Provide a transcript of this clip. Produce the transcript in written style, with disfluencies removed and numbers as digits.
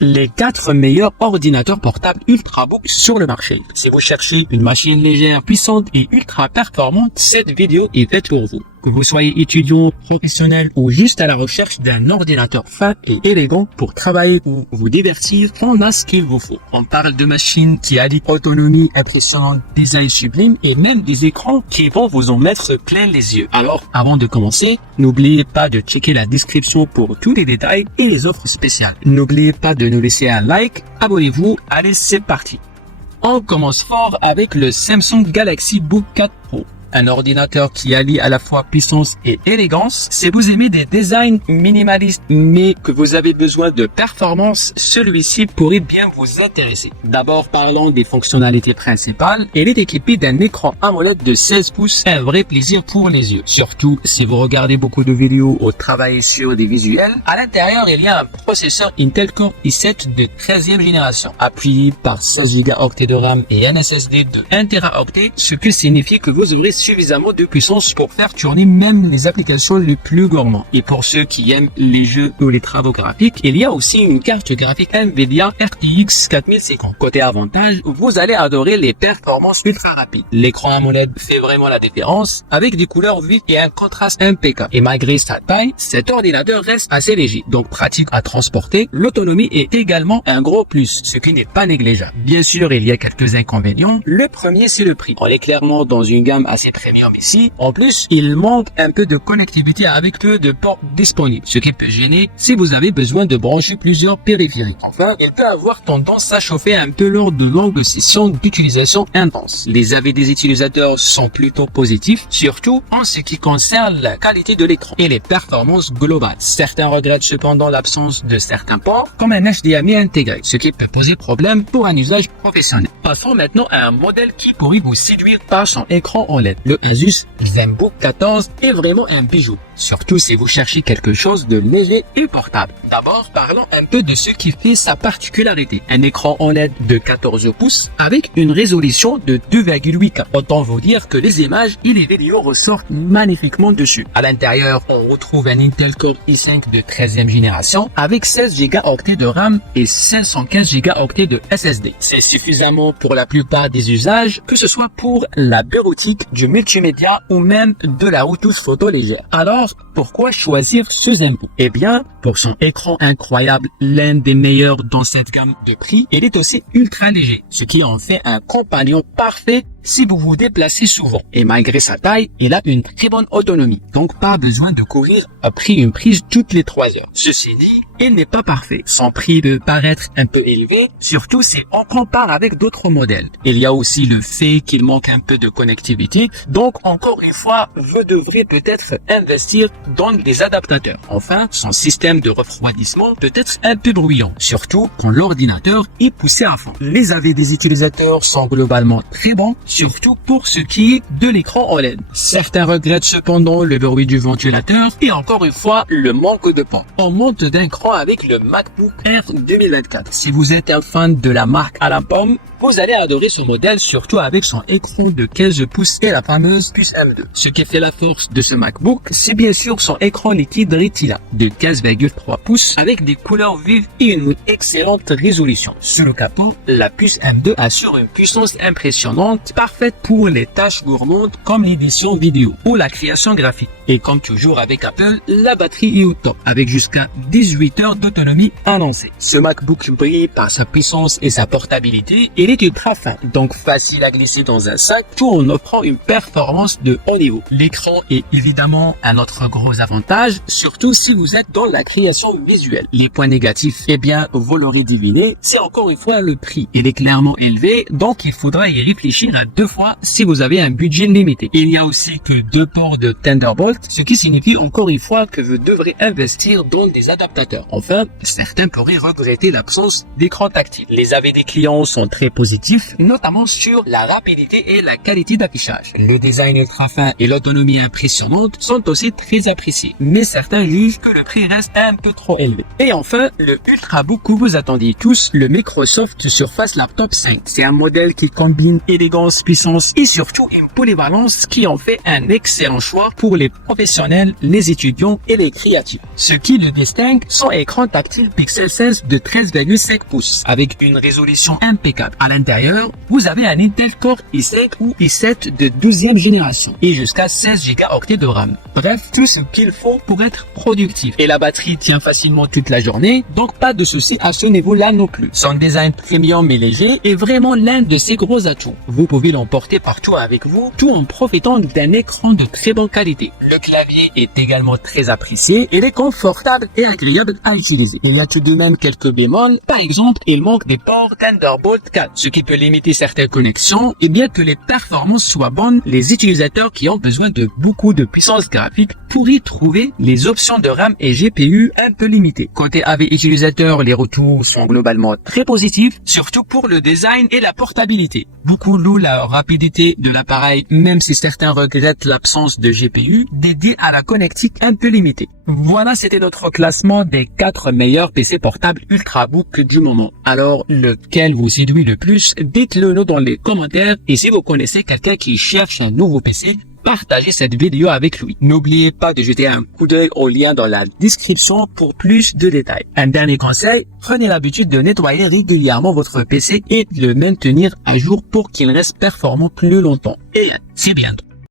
Les 4 meilleurs ordinateurs portables Ultrabook sur le marché. Si vous cherchez une machine légère, puissante et ultra performante, cette vidéo est faite pour vous. Que vous soyez étudiant, professionnel ou juste à la recherche d'un ordinateur fin et élégant pour travailler ou vous divertir, on a ce qu'il vous faut. On parle de machines qui allient autonomie impressionnante, design sublime et même des écrans qui vont vous en mettre plein les yeux. Alors, avant de commencer, n'oubliez pas de checker la description pour tous les détails et les offres spéciales. N'oubliez pas de nous laisser un like, abonnez-vous, allez c'est parti. On commence fort avec le Samsung Galaxy Book 4 Pro. Un ordinateur qui allie à la fois puissance et élégance. Si vous aimez des designs minimalistes mais que vous avez besoin de performance, celui-ci pourrait bien vous intéresser. D'abord, parlons des fonctionnalités principales. Il est équipé d'un écran AMOLED de 16 pouces, un vrai plaisir pour les yeux. Surtout si vous regardez beaucoup de vidéos ou travaillez sur des visuels. À l'intérieur, il y a un processeur Intel Core i7 de 13e génération, appuyé par 16 Go de RAM et un SSD de 1 Teraoctet, ce qui signifie que vous aurez suffisamment de puissance pour faire tourner même les applications les plus gourmandes. Et pour ceux qui aiment les jeux ou les travaux graphiques, il y a aussi une carte graphique Nvidia RTX 4050. Côté avantage, vous allez adorer les performances ultra rapides. L'écran AMOLED fait vraiment la différence avec des couleurs vives et un contraste impeccable. Et malgré sa taille, cet ordinateur reste assez léger, donc pratique à transporter. L'autonomie est également un gros plus, ce qui n'est pas négligeable. Bien sûr, il y a quelques inconvénients. Le premier, c'est le prix. On est clairement dans une gamme assez premium ici. En plus, il manque un peu de connectivité avec peu de ports disponibles, ce qui peut gêner si vous avez besoin de brancher plusieurs périphériques. Enfin, il peut avoir tendance à chauffer un peu lors de longues sessions d'utilisation intense. Les avis des utilisateurs sont plutôt positifs, surtout en ce qui concerne la qualité de l'écran et les performances globales. Certains regrettent cependant l'absence de certains ports, comme un HDMI intégré, ce qui peut poser problème pour un usage professionnel. Passons maintenant à un modèle qui pourrait vous séduire par son écran OLED. Le Asus ZenBook 14 est vraiment un bijou, surtout si vous cherchez quelque chose de léger et portable. D'abord, parlons un peu de ce qui fait sa particularité. Un écran OLED de 14 pouces avec une résolution de 2,8K. Autant vous dire que les images et les vidéos ressortent magnifiquement dessus. À l'intérieur, on retrouve un Intel Core i5 de 13e génération avec 16 Go de RAM et 515 Go de SSD. C'est suffisamment pour la plupart des usages, que ce soit pour la bureautique, du multimédia ou même de la retouche photo légère. Alors, pourquoi choisir ce ZenBook? Eh bien, pour son écran incroyable, l'un des meilleurs dans cette gamme de prix, il est aussi ultra léger, ce qui en fait un compagnon parfait si vous vous déplacez souvent. Et malgré sa taille, il a une très bonne autonomie, donc pas besoin de courir après une prise toutes les 3 heures. Ceci dit, il n'est pas parfait. Son prix peut paraître un peu élevé, surtout si on compare avec d'autres modèles. Il y a aussi le fait qu'il manque un peu de connectivité, donc encore une fois, vous devrez peut-être investir dans des adaptateurs. Enfin, son système de refroidissement peut être un peu bruyant, surtout quand l'ordinateur est poussé à fond. Les avis des utilisateurs sont globalement très bons, surtout pour ce qui est de l'écran OLED. Certains regrettent cependant le bruit du ventilateur et encore une fois, le manque de port. On monte d'un cran avec le MacBook Air 2024. Si vous êtes un fan de la marque à la pomme, vous allez adorer ce modèle, surtout avec son écran de 15 pouces et la fameuse puce M2. Ce qui fait la force de ce MacBook, c'est bien sûr son écran liquide Retina de 15,3 pouces avec des couleurs vives et une excellente résolution. Sous le capot, la puce M2 assure une puissance impressionnante, parfaite pour les tâches gourmandes comme l'édition vidéo ou la création graphique. Et comme toujours avec Apple, la batterie est au top, avec jusqu'à 18 heures d'autonomie annoncée. Ce MacBook brille par sa puissance et sa portabilité. Il est ultra fin, donc facile à glisser dans un sac, tout en offrant une performance de haut niveau. L'écran est évidemment un autre gros avantage, surtout si vous êtes dans la création visuelle. Les points négatifs, eh bien, vous l'aurez deviné, c'est encore une fois le prix. Il est clairement élevé, donc il faudra y réfléchir à 2 fois si vous avez un budget limité. Il n'y a aussi que 2 ports de Thunderbolt, ce qui signifie encore une fois que vous devrez investir dans des adaptateurs. Enfin, certains pourraient regretter l'absence d'écran tactile. Les avis des clients sont très positifs, notamment sur la rapidité et la qualité d'affichage. Le design ultra fin et l'autonomie impressionnante sont aussi très appréciés, mais certains jugent que le prix reste un peu trop élevé. Et enfin, le Ultrabook que vous attendiez tous, le Microsoft Surface Laptop 5. C'est un modèle qui combine élégance puissance et surtout une polyvalence qui en fait un excellent choix pour les professionnels, les étudiants et les créatifs. Ce qui le distingue, son écran tactile Pixel 16 de 13,5 pouces avec une résolution impeccable. À l'intérieur, vous avez un Intel Core i5 ou i7 de 12e génération et jusqu'à 16 Go de RAM. Bref, tout ce qu'il faut pour être productif. Et la batterie tient facilement toute la journée, donc pas de souci à ce niveau-là non plus. Son design premium et léger est vraiment l'un de ses gros atouts. Vous pouvez l'emporter partout avec vous, tout en profitant d'un écran de très bonne qualité. Le clavier est également très apprécié, il est confortable et agréable à utiliser. Il y a tout de même quelques bémols, par exemple, il manque des ports Thunderbolt 4, ce qui peut limiter certaines connexions, et bien que les performances soient bonnes, les utilisateurs qui ont besoin de beaucoup de puissance graphique pourraient y trouver les options de RAM et GPU un peu limitées. Côté AV utilisateur, les retours sont globalement très positifs, surtout pour le design et la portabilité. Beaucoup louent la rapidité de l'appareil, même si certains regrettent l'absence de GPU dédié à la connectique un peu limitée. Voilà, c'était notre classement des 4 meilleurs PC portables Ultrabook du moment. Alors, lequel vous séduit le plus? Dites-le nous dans les commentaires, et si vous connaissez quelqu'un qui cherche un nouveau PC, partagez cette vidéo avec lui. N'oubliez pas de jeter un coup d'œil au lien dans la description pour plus de détails. Un dernier conseil, prenez l'habitude de nettoyer régulièrement votre PC et de le maintenir à jour pour qu'il reste performant plus longtemps. Et c'est bientôt.